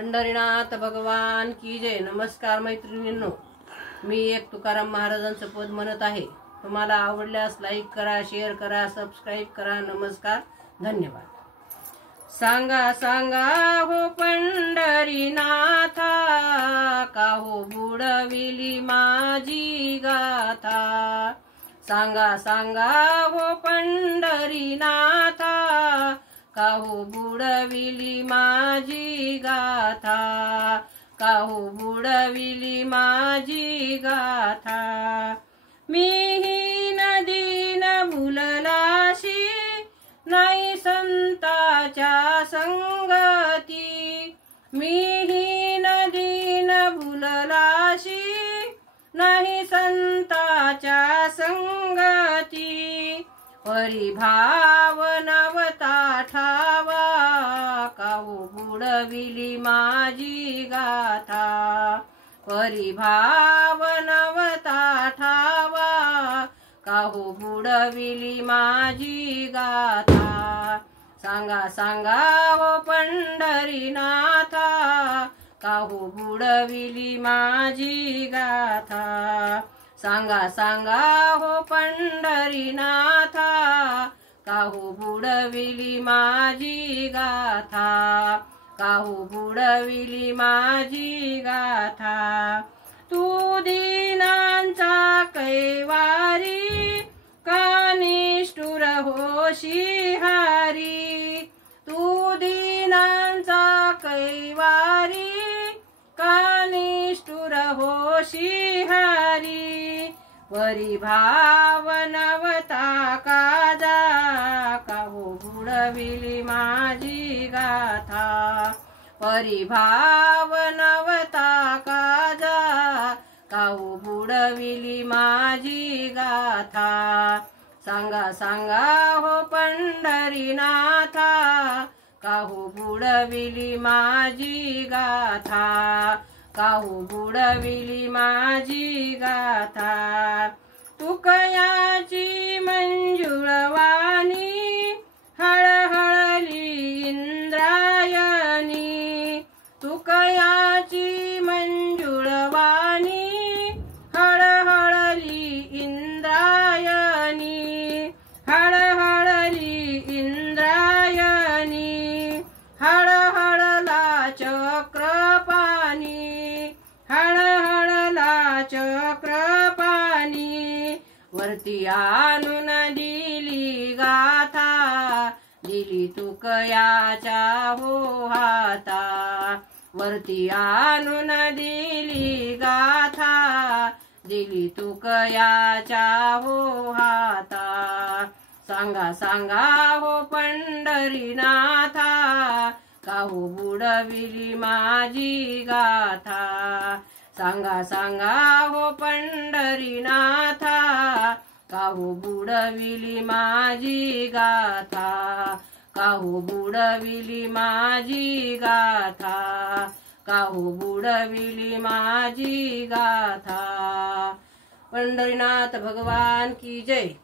पंढरीनाथ भगवान की जय। नमस्कार मैत्रिणींनो, मी एक तुकाराम महाराजांचं पद म्हणत आहे। तुम्हाला आवडल्यास लाईक करा, शेअर करा, सबस्क्राइब करा। नमस्कार, धन्यवाद। सांगा सांगा हो पंढरीनाथा, का हो बुडविली माझी गाथा। सांगा सांगा हो पंढरीनाथा, का हो बुडविली माझी गाथा। का हो बुडविली माझी गाथा। मी ही नदी न भुललाशी, नाही संताच्या संगती। मी ही नदी न भुललाशी, नाही संताच्या संगती। परिभाव नवता ठावा, का हो बुडविली माझी गाथा। परिभाव नवता ठावा, का हो बुडविली माझी गाथा। सांगा सांगा हो पंढरीनाथा, का हो बुडविली माझी गाथा। सांगा सांगा हो पंढरीनाथा, का हो बुडविली माझी गाथा। का हो बुडविली माझी गाथा। तू दीनांचा कैवारी, का निष्ठुर होशी हारी। तू दीनांचा कैवारी, का निष्ठुर होशी हारी। परिभाव नवता काजा, का हो बुडविली माझी गाथा। परिभाव नवता काजा, का हो बुडविली माझी गाथा। सांगा सांगा हो पंढरीनाथा, का हो बुडविली माझी गाथा। का हो बुडविली माझी गाथा। तुकयाची मंजुळवाणी, हळहळली इंद्रायणी। तुकयाची मंजुळवाणी, हळहळली इंद्रायणी। हळहळली इंद्रायणी, हळहळला चक्रपाणी। हळहळला चक्रपाणी। वरती आणून दिली गाथा, दिली तुकयाच्या हो हाता। वरती आणून दिली गाथा, दिली तुकयाच्या हो हाता। सांगा सांगा हो पंढरीनाथा, का हो बुडविली माझी गाथा। सांगा सांगा हो पंढरीनाथा, का हो बुडविली माझी गाथा। का हो बुडविली माझी गाथा। का हो बुडविली माझी गाथा। पंढरीनाथ भगवान की जय।